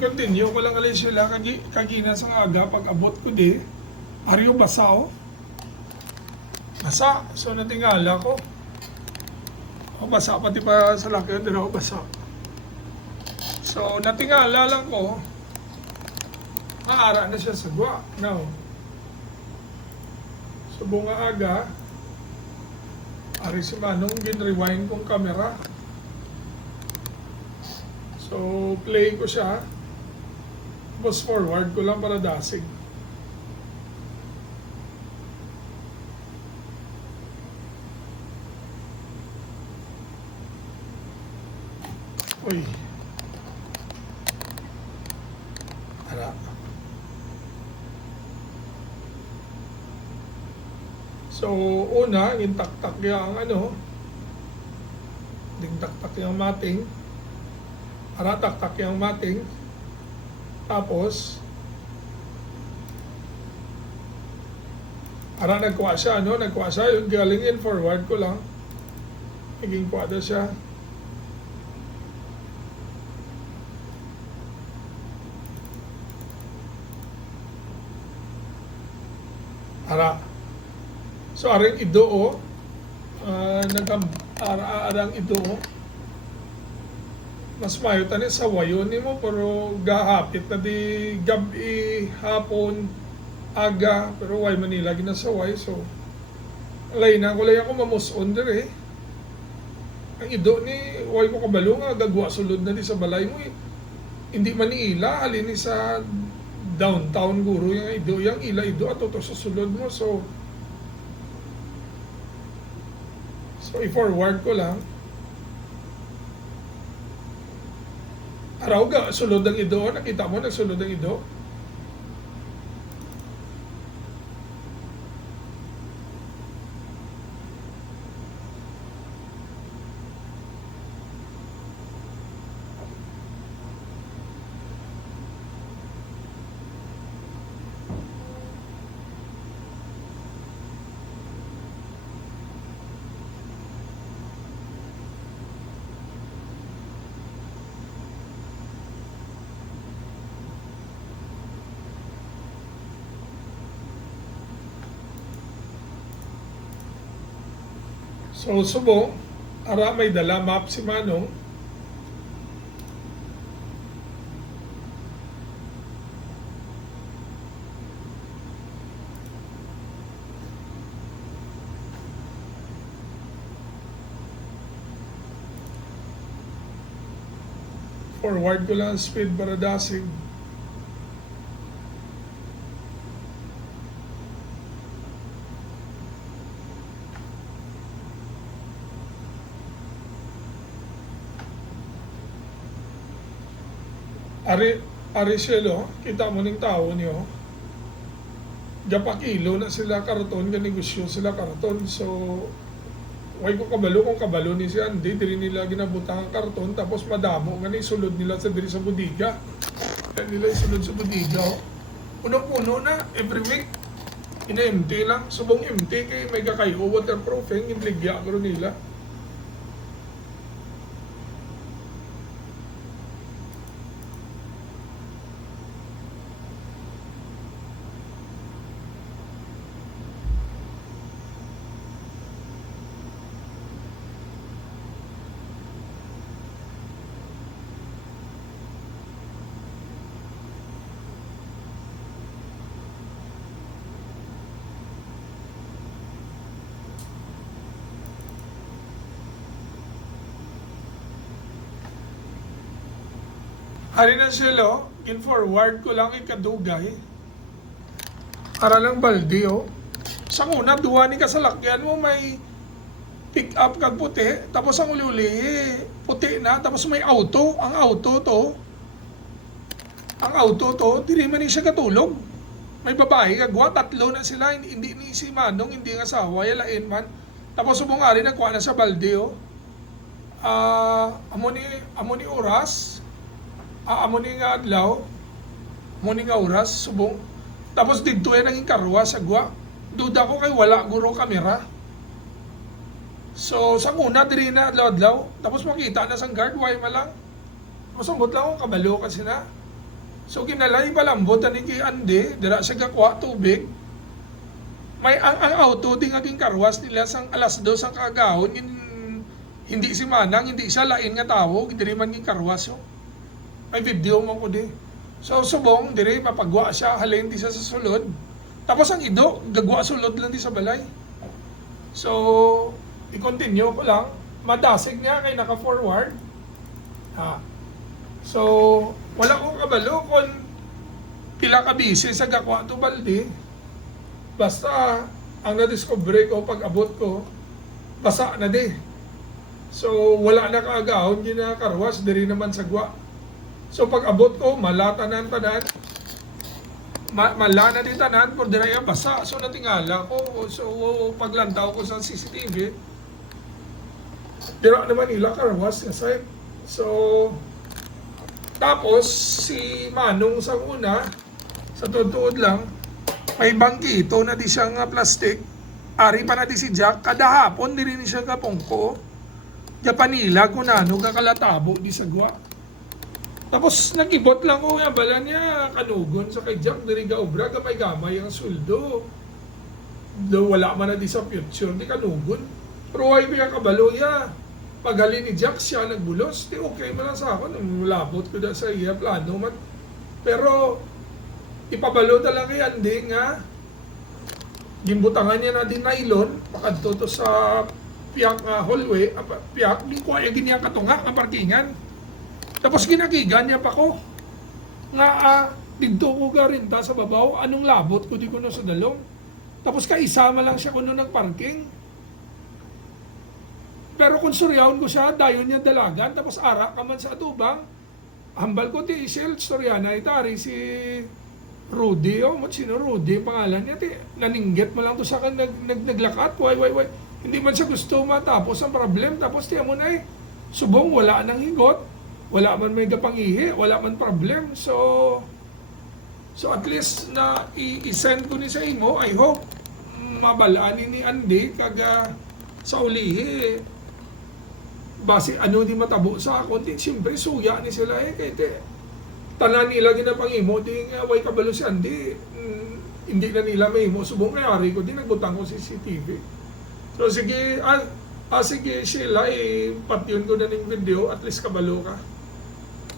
Continue ko lang alis sila kagina sa aga pag abot ko di aryo basa o. Basa. So natingala ko. O basa pati pa sa laki din ako basa. So natingala lang ko. Maara na siya sa gwa. Now. So bunga aga. Ari si Manong gin-rewind kong camera. So play ko siya. Tapos forward ko lang para dasig. Uy. Ara. So una, intaktak yung taktak yung mating. Ara taktak yung mating. Tapos, ara nagkuha siya, nagkuha siya, yung galing in forward ko lang. Naging kuha na siya. Ara. So, arang idoo, arang idoo, mas mayo tani sa wayon nimo pero gahapit na di gabi hapon aga pero way Manila ginasaway so alay na ako mamuson dire ang ido ni way ko kabalo nga gagwa sulod na di sa balay mo hindi Manila halin ni sa downtown guro yung ido yung ila ido at to sa sulod mo so i-forward ko lang. Araw ga, sulod ang ido. Nakita mo, nagsulod ang ido. So, subong, ara may dala map si Manong. Forward ko lang speed para dasig. Ari silo, kita mo ning tao niyo. Japakilo na sila karton, ganegosyo sila karton. So, way ko kabalo kung kabalo ni si Andy, diri nila ginabutang ang karton, tapos madamo, gani sulod nila sa diri sa budiga. Kaya nila isulod sa budiga. Puno-puno na, every week, ina-empty lang. Subong empty kay may kakayo, waterproofing, inligya ko nila. Hari na sila, in forward ko lang ikadugay. Para lang balde, oh. Sa una, duwa ni kasalakyan mo may pick up kag puti, tapos ang uli-uli, puti na, tapos may auto. Ang auto to, dili man ni siya katulog. May babae, kagwa, tatlo na sila, hindi ni si Manong, hindi ng asawa, yalain man. Tapos subong ari, nagkuha na sa balde, oh. Amo ni oras, amo ni nga adlaw, amo ni nga oras, subong. Tapos dito naging karwa sa gwa. Duda ko kay wala guro kamera. So sa una diri na adlaw-adlaw, tapos makita na sang guard way malang. Masambot lang ako kabalo kasi na. So kinalay palambot ani kay Andi, dira siya gakuha tubig. May ang auto di nga karwas nila sang alas 2 ang kaagahon, hindi si Manang, hindi siya lain nga tawo, diri man ging karwas. So. May video mo ko di. So subong diri mapagwa siya, halin di siya sa sulod. Tapos ang ido, gagwa sulod lang di sa balay. So i-continue ko lang, madasig niya kay naka-forward. So wala ko kabalo kung pila ka busy sa gakwa to balde. Basta ang na-discover ko pag abot ko, basa na di. So wala na kaagahon ginakarwas diri naman sa gwa. So pag abot ko, malatanan tanan. Malana di tanan por diri basa. So natingala ko, so paglantaw ko sa CCTV, dira naman nila karwas nga side. So tapos si Manong sa una, sa tutuod lang, may bangkito na di siya nga plastic. Ari pa na di si Jack, kada hapon di rin siya kapongko. Japanila kung ano kakalatabo di sa gwa. Tapos nag-ibot lang ko nga bala niya kanugon sa kay Jack diri gaobra gamay-gamay ang suldo. Do wala man na di sa future di kanugon. Pero why biya kabalo ya? Paghalin ni Jack siya nagbulos, di okay man lang sa ako nang labot ko da sa iya plano man. Pero ipabalo talaga kay Andy nga gimbutangan niya na din nylon pakadto to sa piyak hallway, piyak di ko ay ginya katunga nga parkingan. Tapos ginagigan niya pa ko nga didto ko garinta sa babaw, anong labot ko di ko na sa dalong. Tapos kaisama lang siya kuno nagparking. Pero kung suryahon ko siya, dayon niya dalagan, tapos ara ka man sa atubang, hambal ko ti Isil, Soriana itari si Rudy, sino Rudy, pangalan niya, naninggit mo lang to sa akin, naglakat, why, hindi man siya gusto matapos ang problem, tapos tiyan mo na subong wala nang higot, wala man may gapangihi, wala man problem, so at least na i-send ko ni sa imo, I hope, mabalaan ni Andy, kaga sa ulihi, base ano di matabo sa ako, di siyempre suya ni sila kaya tanan nila ginapangimo, di nga way kabalo si Andy, hindi na nila may mo, subong kayari ko, di nagbutang ko CCTV. So sige, sige Sheila, patyon ko na ng video, at least kabalo ka.